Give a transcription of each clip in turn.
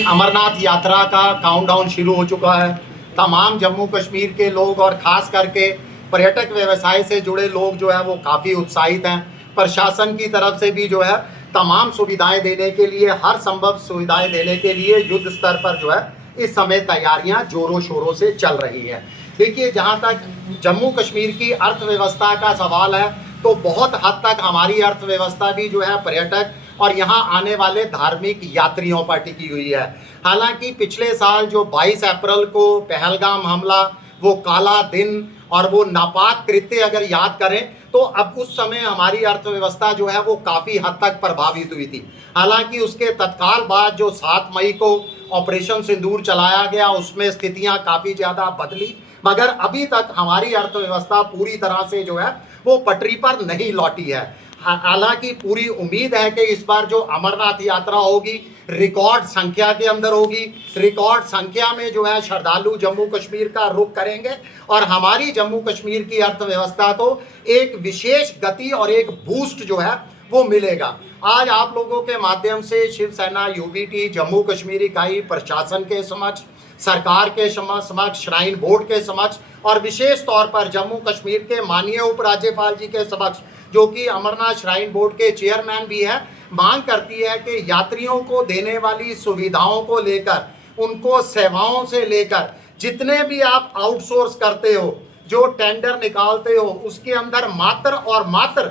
श्री अमरनाथ यात्रा का काउंटडाउन शुरू हो चुका है। तमाम जम्मू कश्मीर के लोग और ख़ास करके पर्यटक व्यवसाय से जुड़े लोग जो है वो काफ़ी उत्साहित हैं। प्रशासन की तरफ से भी जो है तमाम सुविधाएं देने के लिए, हर संभव सुविधाएं देने के लिए युद्ध स्तर पर जो है इस समय तैयारियां जोरों शोरों से चल रही हैं। देखिए, जहां तक जम्मू कश्मीर की अर्थव्यवस्था का सवाल है तो बहुत हद तक हमारी अर्थव्यवस्था भी जो है पर्यटक और यहाँ आने वाले धार्मिक यात्रियों पर टिकी हुई है। हालांकि पिछले साल जो 22 अप्रैल को पहलगाम हमला, वो काला दिन और वो नापाक कृत्य अगर याद करें तो अब उस समय हमारी अर्थव्यवस्था जो है वो काफ़ी हद तक प्रभावित हुई थी। हालांकि उसके तत्काल बाद जो 7 मई को ऑपरेशन सिंदूर चलाया गया उसमें स्थितियां काफ़ी ज़्यादा बदली, मगर अभी तक हमारी अर्थव्यवस्था पूरी तरह से जो है वो पटरी पर नहीं लौटी है। हालांकि पूरी उम्मीद है कि इस बार जो अमरनाथ यात्रा होगी रिकॉर्ड संख्या के अंदर होगी। रिकॉर्ड संख्या में जो है श्रद्धालु जम्मू कश्मीर का रुख करेंगे और हमारी जम्मू कश्मीर की अर्थव्यवस्था को एक विशेष गति और एक बूस्ट जो है वो मिलेगा। आज आप लोगों के माध्यम से शिवसेना यूबीटी जम्मू कश्मीर इकाई प्रशासन के समक्ष, सरकार के समक्ष, श्राइन बोर्ड के समक्ष और विशेष तौर पर जम्मू कश्मीर के माननीय उपराज्यपाल जी के समक्ष, जो कि अमरनाथ श्राइन बोर्ड के चेयरमैन भी है, मांग करती है कि यात्रियों को देने वाली सुविधाओं को लेकर, उनको सेवाओं से लेकर जितने भी आप आउटसोर्स करते हो, जो टेंडर निकालते हो, उसके अंदर मात्र और मात्र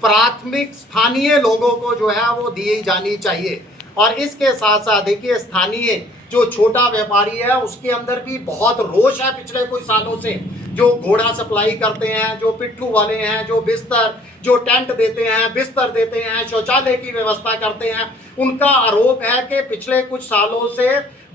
प्राथमिक स्थानीय लोगों को जो है वो दी जानी चाहिए। और इसके साथ साथ देखिए, स्थानीय जो छोटा व्यापारी है उसके अंदर भी बहुत रोष है पिछले कुछ सालों से। जो घोड़ा सप्लाई करते हैं, जो पिट्ठू वाले हैं, जो बिस्तर, जो टेंट देते हैं, बिस्तर देते हैं, शौचालय की व्यवस्था करते हैं, उनका आरोप है कि पिछले कुछ सालों से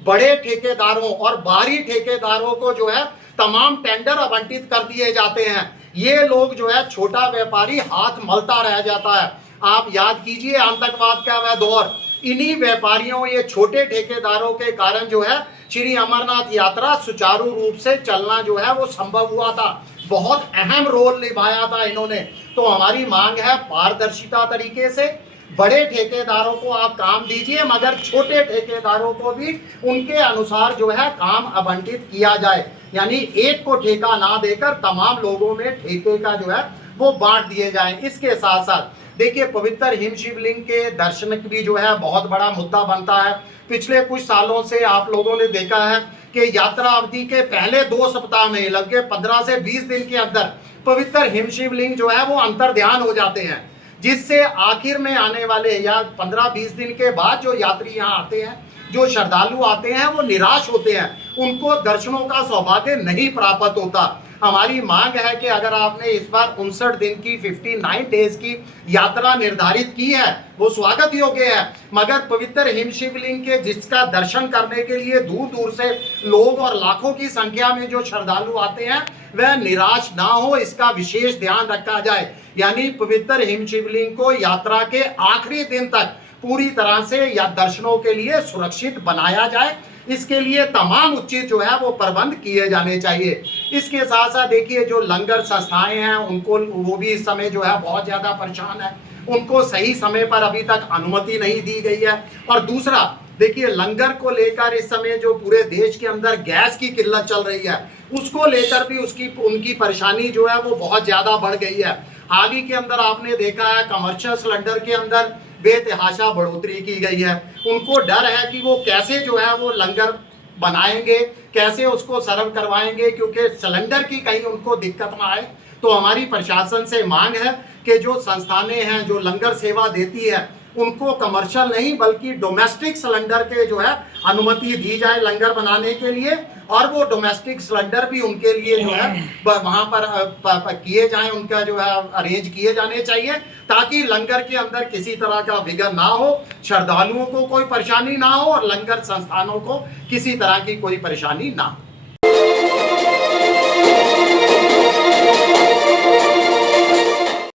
बड़े ठेकेदारों और बाहरी ठेकेदारों को जो है तमाम टेंडर आवंटित कर दिए जाते हैं। ये लोग जो है, छोटा व्यापारी हाथ मलता रह जाता है। आप याद कीजिए आतंकवाद का वह दौर, इन्हीं व्यापारियों, ये छोटे ठेकेदारों के कारण जो है श्री अमरनाथ यात्रा सुचारू रूप से चलना जो है वो संभव हुआ था। बहुत अहम रोल निभाया था इन्होंने। तो हमारी मांग है पारदर्शिता तरीके से बड़े ठेकेदारों को आप काम दीजिए, मगर छोटे ठेकेदारों को भी उनके अनुसार जो है काम आवंटित किया जाए। यानी एक को ठेका ना देकर तमाम लोगों में ठेके का जो है वो बांट दिए जाए। इसके साथ साथ देखिए, पवित्र हिम शिवलिंग के दर्शन भी जो है बहुत बड़ा मुद्दा बनता है। पिछले कुछ सालों से आप लोगों ने देखा है कि यात्रा अवधि के पहले 2 सप्ताह में लगभग 15 से 20 दिन के अंदर पवित्र हिम शिवलिंग जो है वो अंतर ध्यान हो जाते हैं, जिससे आखिर में आने वाले या 15-20 दिन के बाद जो यात्री यहाँ आते हैं, जो श्रद्धालु आते हैं, वो निराश होते हैं, उनको दर्शनों का सौभाग्य नहीं प्राप्त होता। हमारी मांग है कि अगर आपने इस बार 59 दिन की 59 डेज की यात्रा निर्धारित की है, वो स्वागत योग्य है, मगर पवित्र हिम शिवलिंग के जिसका दर्शन करने के लिए दूर दूर से लोग और लाखों की संख्या में जो श्रद्धालु आते हैं, वह निराश ना हो, इसका विशेष ध्यान रखा जाए। यानी पवित्र हिम शिवलिंग को यात्रा के आखिरी दिन तक पूरी तरह से या दर्शनों के लिए सुरक्षित बनाया जाए। इसके लिए तमाम उचित जो है वो प्रबंध किए जाने चाहिए। इसके साथ साथ देखिए, जो लंगर संस्थाएं हैं उनको, वो भी इस समय जो है बहुत ज़्यादा परेशान है, उनको सही समय पर अभी तक अनुमति नहीं दी गई है। और दूसरा देखिए, लंगर को लेकर इस समय जो पूरे देश के अंदर गैस की किल्लत चल रही है, उसको लेकर भी उनकी परेशानी जो है वो बहुत ज़्यादा बढ़ गई है। हाल ही के अंदर आपने देखा है कमर्शियल सिलेंडर के अंदर बेतहाशा बढ़ोतरी की गई है। उनको डर है कि वो कैसे जो है वो लंगर बनाएंगे, कैसे उसको सर्व करवाएंगे, क्योंकि सिलेंडर की कहीं उनको दिक्कत ना आए। तो हमारी प्रशासन से मांग है कि जो संस्थानें हैं जो लंगर सेवा देती है, उनको कमर्शियल नहीं बल्कि डोमेस्टिक सिलेंडर के जो है अनुमति दी जाए लंगर बनाने के लिए, और वो डोमेस्टिक सिलेंडर भी उनके लिए जो है वहाँ पर किए जाएं, उनका जो है अरेंज किए जाने चाहिए, ताकि लंगर के अंदर किसी तरह का विघ्न ना हो, श्रद्धालुओं को कोई परेशानी ना हो और लंगर संस्थानों को किसी तरह की कोई परेशानी ना हो।